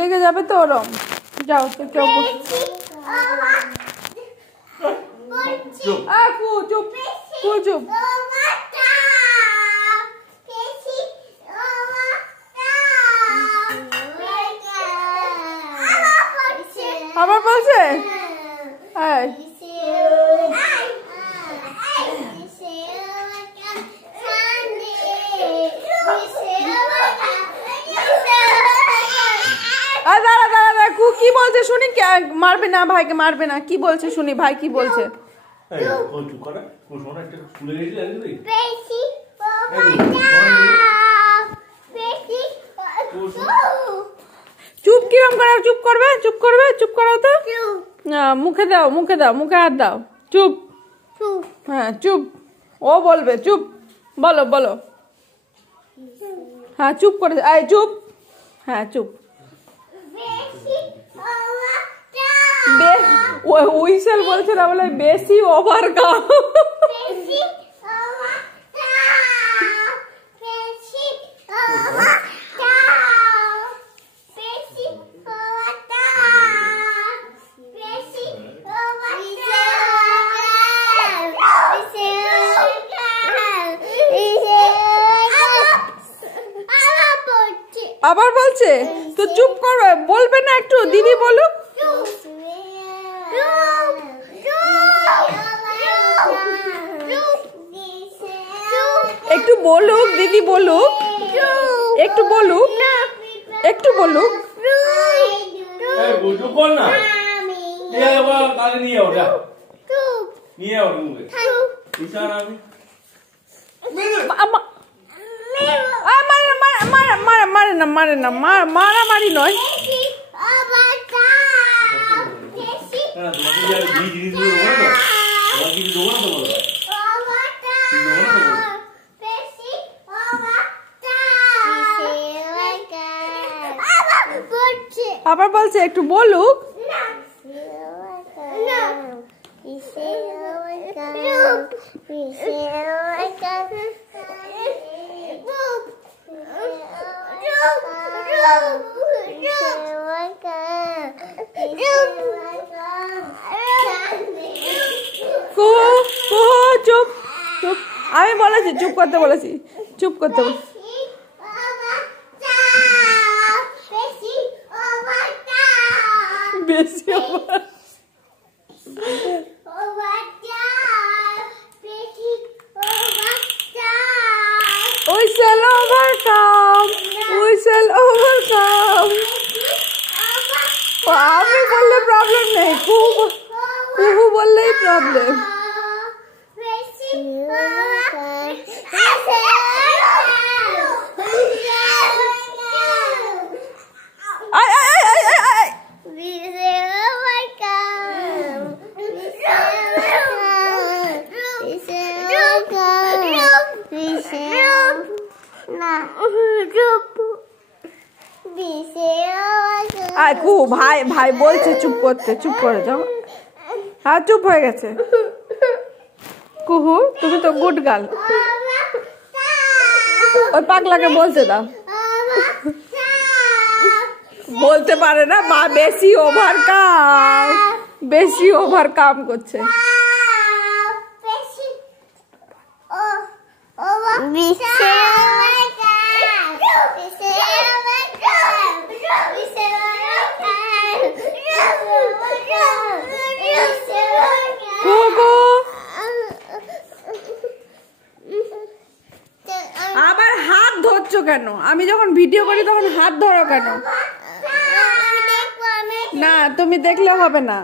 লেগে যাবে তো ওরম। যাও তো কেউ চুপ চুপ। আবার বলছে কি বলছে শুনি, মারবে না ভাইকে, মারবে না, কি বলছে শুনি, ভাই কি বলছে। চুপ কিরম করে, চুপ করবে, চুপ করবে, চুপ করাও তো। মুখে দাও, মুখে দাও, মুখে হাত দাও। চুপ। হ্যাঁ চুপ, ও বলবে চুপ। বলো বলো। হ্যাঁ চুপ করে, এই চুপ। হ্যাঁ চুপ। উইসেল বলছে না, বলে বেশি ওভার কাম। আবার বলছে তো চুপ করবে, বলবে না একটু, দিদি বলুক। একটু বলুক দিদি, বলুক একটু, বলুক একটু, বলুক। মারে না, মারামারি নয়। আবার বলছে একটু বলুক। চুপ চুপ, আমি বলেছি চুপ করতে, বলেছি চুপ করতে। বেশি we shall overcome, we shall overcome। আমি বললে প্রবলেম নেই, কুহু বললেই প্রবলেম। ভাই ভাই বলছে চুপ করতে, চুপ করে যাও। হ্যাঁ চুপ হয়ে গেছে। কুহু তুমি তো গুড গার্ল, ওই পাগলাকে বলতে দাও। বলতে পারে না, মা বেশি ওভার কাম, বেশি ওভার কাম করছে। আবার হাত ধরছো কেন? আমি যখন ভিডিও করি তখন হাত ধরো কেন? না তুমি দেখলে হবে না।